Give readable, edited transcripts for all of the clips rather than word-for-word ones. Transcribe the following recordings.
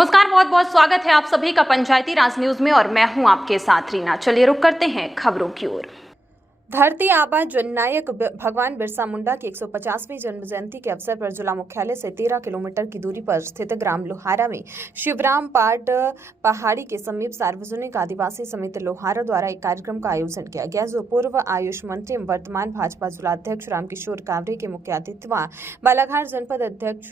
नमस्कार, बहुत बहुत स्वागत है आप सभी का पंचायती राज न्यूज में और मैं हूं आपके साथ रीना। चलिए रुक करते हैं खबरों की ओर। धरती आबा जननायक भगवान बिरसा मुंडा की 150वीं जन्म जयंती के अवसर पर जिला मुख्यालय से 13 किलोमीटर की दूरी पर स्थित ग्राम लोहारा में शिवराम पाट पहाड़ी के समीप सार्वजनिक आदिवासी समिति लोहारा द्वारा एक कार्यक्रम का आयोजन किया गया, जो पूर्व आयुष मंत्री एवं वर्तमान भाजपा जिलाध्यक्ष रामकिशोर कावरे के मुख्य अतिथि बालाघाट जनपद अध्यक्ष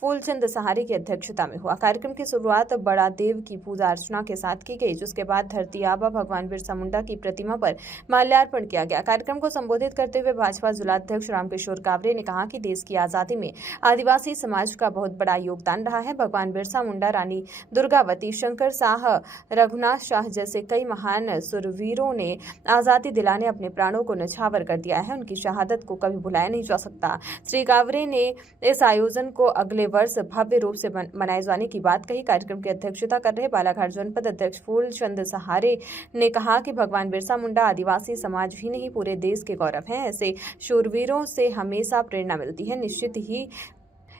फूलचंद सहारे की अध्यक्षता में हुआ। कार्यक्रम की शुरुआत बड़ा देव की पूजा अर्चना के साथ की गई, जिसके बाद धरती आबा भगवान बिरसा मुंडा की प्रतिमा पर माल्यार्पण किया गया। कार्यक्रम को संबोधित करते हुए भाजपा जिलाध्यक्ष रामकिशोर कावरे ने कहा कि देश की आजादी में आदिवासी समाज का बहुत बड़ा योगदान रहा है। भगवान बिरसा मुंडा, रानी दुर्गावती, शंकर शाह, रघुनाथ शाह जैसे कई महान सुरवीरों ने आजादी दिलाने अपने प्राणों को न्यौछावर कर दिया है। उनकी शहादत को कभी भुलाया नहीं जा सकता। श्री कावरे ने इस आयोजन को अगले वर्ष भव्य रूप से मनाए जाने की बात कही। कार्यक्रम की अध्यक्षता कर रहे बालाघाट जनपद अध्यक्ष फूलचंद सहारे ने कहा कि भगवान बिरसा मुंडा आदिवासी समाज ही नहीं, पूरे देश के गौरव हैं। ऐसे शूरवीरों से हमेशा प्रेरणा मिलती है। निश्चित ही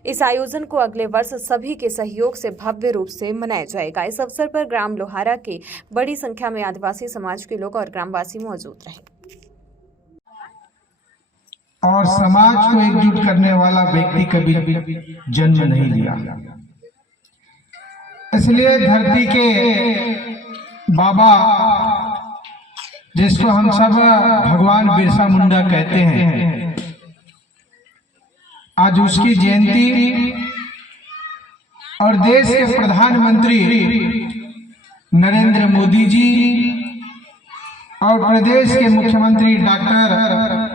इस आयोजन को अगले वर्ष सभी के सहयोग से भव्य रूप से मनाया जाएगा। इस अवसर पर ग्राम लोहारा के बड़ी संख्या में आदिवासी समाज के लोग और ग्रामवासी मौजूद रहे और समाज को एकजुट करने वाला व्यक्ति कभी जन्म नहीं लिया। इसलिए धरती के बाबा, जिसको हम सब भगवान बिरसा मुंडा कहते हैं, आज उसकी जयंती और देश के प्रधानमंत्री नरेंद्र मोदी जी और प्रदेश के मुख्यमंत्री डॉक्टर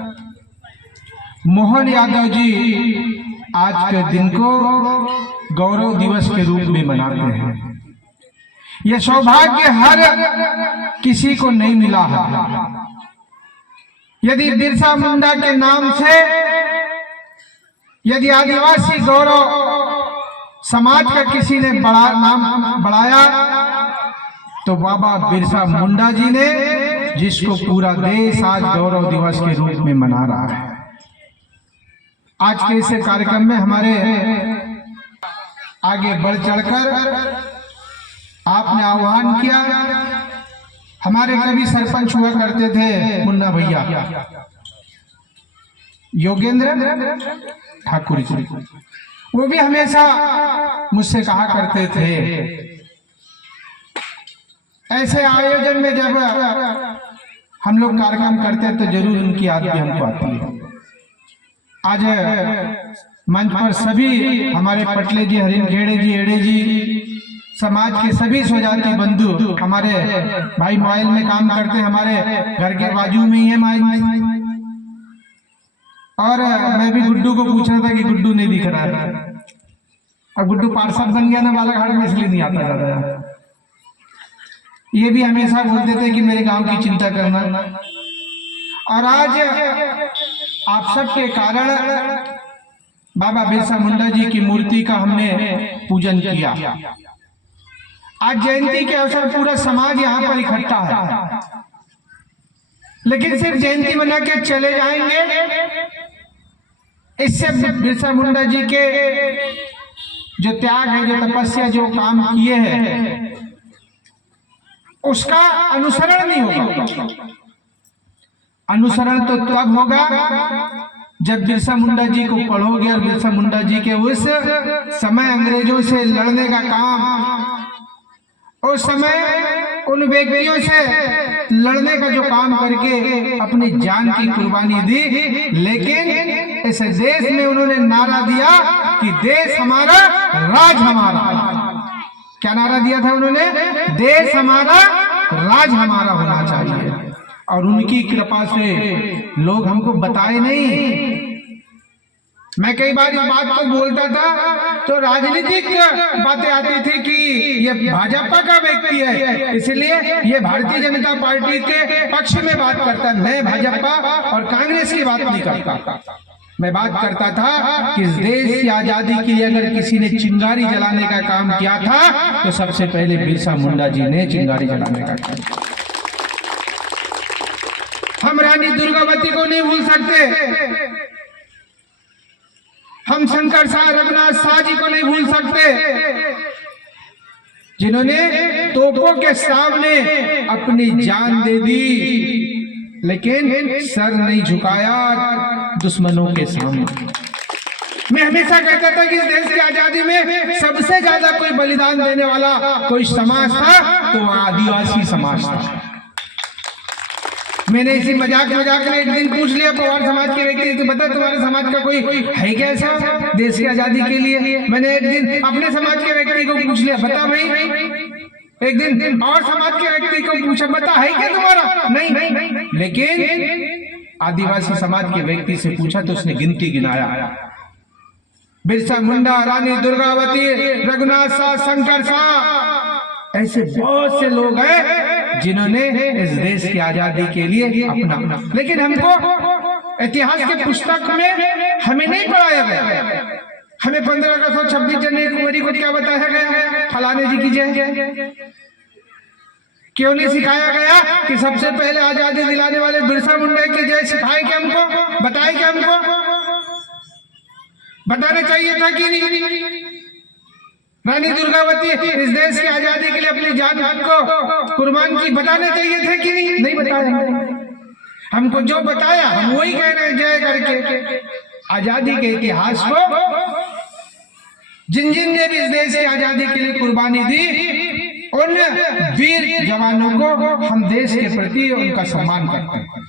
मोहन यादव जी आज के दिन को गौरव दिवस के रूप में मनाते हैं। यह सौभाग्य हर किसी को नहीं मिला है। यदि बिरसा मुंडा के नाम से यदि आदिवासी गौरव समाज का किसी ने बड़ा नाम बढ़ाया तो बाबा बिरसा मुंडा जी ने, जिसको पूरा देश आज गौरव दिवस के रूप में मना रहा है। आज के इस कार्यक्रम में हमारे आगे बढ़ चढ़कर आपने आह्वान किया। हमारे कभी सरपंच हुआ करते थे मुन्ना भैया, योगेंद्र ठाकुर जी, वो भी हमेशा मुझसे कहा करते थे, ऐसे आयोजन में जब हम लोग कार्यक्रम करते तो जरूर उनकी याद भी हमको आती है। आज मंच पर सभी हमारे पटले जी, हरिन खेड़े जी, एड़े जी, समाज के सभी स्वजाति बंधु, हमारे भाई मोबाइल में काम करते हैं, हमारे घर के बाजू में ही है मोबाइल। और मैं भी गुड्डू को पूछ रहा था कि गुड्डू नहीं दिख रहा है, और गुड्डू पार्षद बन गया ना बालाघाट में, इसलिए नहीं आता ज्यादा। ये भी हमेशा बोलते थे कि मेरे गांव की चिंता करना। और आज आप सबके कारण बाबा बिरसा मुंडा जी की मूर्ति का हमने पूजन किया। आज जयंती के अवसर पूरा समाज यहाँ पर इकट्ठा है, लेकिन सिर्फ जयंती मना के चले जाएंगे, इससे बिरसा मुंडा जी के जो त्याग है, जो तपस्या, जो काम किए हैं, उसका अनुसरण नहीं होगा। अनुसरण तो तब होगा जब बिरसा मुंडा जी को पढ़ोगे और बिरसा मुंडा जी के उस समय अंग्रेजों से लड़ने का काम, उस समय उन व्यक्तियों से लड़ने का जो काम करके अपनी जान की कुर्बानी दी, लेकिन इस देश में उन्होंने नारा दिया कि देश हमारा, राज हमारा। क्या नारा दिया था उन्होंने? देश हमारा, राज हमारा होना चाहिए। और उनकी कृपा से लोग हमको बताए नहीं। मैं कई बार इस बात को बोलता था तो राजनीतिक बातें आती थी कि ये भाजपा का व्यक्ति है, इसलिए ये भारतीय जनता पार्टी के पक्ष में बात करता है। मैं भाजपा और कांग्रेस की बात नहीं करता। मैं बात करता था कि इस देश की आजादी के लिए अगर किसी ने चिंगारी जलाने का काम किया था तो सबसे पहले बिरसा मुंडा जी ने चिंगारी जलाने का काम किया। हम रानी दुर्गावती को नहीं भूल सकते, हम शंकर शाह, रघुनाथ शाह जी को नहीं भूल सकते, जिन्होंने तोपों के सामने अपनी जान दे दी, लेकिन सर नहीं झुकाया दुश्मनों के सामने। मैं हमेशा कहता था कि इस देश की आजादी में सबसे ज्यादा कोई बलिदान देने वाला कोई समाज था तो वह आदिवासी समाज था। मैंने इसी मजाक में एक दिन पूछ लिया पवार समाज के व्यक्ति कि बता तुम्हारे समाज का कोई है क्या ऐसा देश की आजादी के लिए। मैंने एक दिन अपने समाज के व्यक्ति को पूछ लिया, बता भाई। एक दिन और समाज के व्यक्ति को पूछा, बता है क्या तुम्हारा? नहीं। लेकिन आदिवासी समाज के व्यक्ति से पूछा तो उसने गिनती गिनाया। बिरसा मुंडा, रानी दुर्गावती, रघुनाथ शाह, शंकर शाह, ऐसे बहुत से लोग हैं जिन्होंने इस देश की आजादी के लिए अपना। लेकिन हमको इतिहास के पुस्तक में हमें नहीं पढ़ाया गया। हमें 15 अगस्त और 26 जनवरी को क्या बताया गया? फलाने जी की जय। क्यों नहीं सिखाया गया कि सबसे पहले आजादी दिलाने वाले बिरसा मुंडा की जय? सिखाए क्या हमको? बताए क्या हमको? बताना चाहिए था कि नहीं? रानी दुर्गावती इस देश की आजादी के लिए अपनी जान को कुर्बान की, बताने चाहिए थे कि नहीं बताया। हमको जो बताया हम वही कह रहे हैं जय करके। आजादी के इतिहास को जिन ने भी इस देश की आजादी के लिए कुर्बानी दी, उन वीर जवानों को हम देश के प्रति उनका सम्मान करते हैं।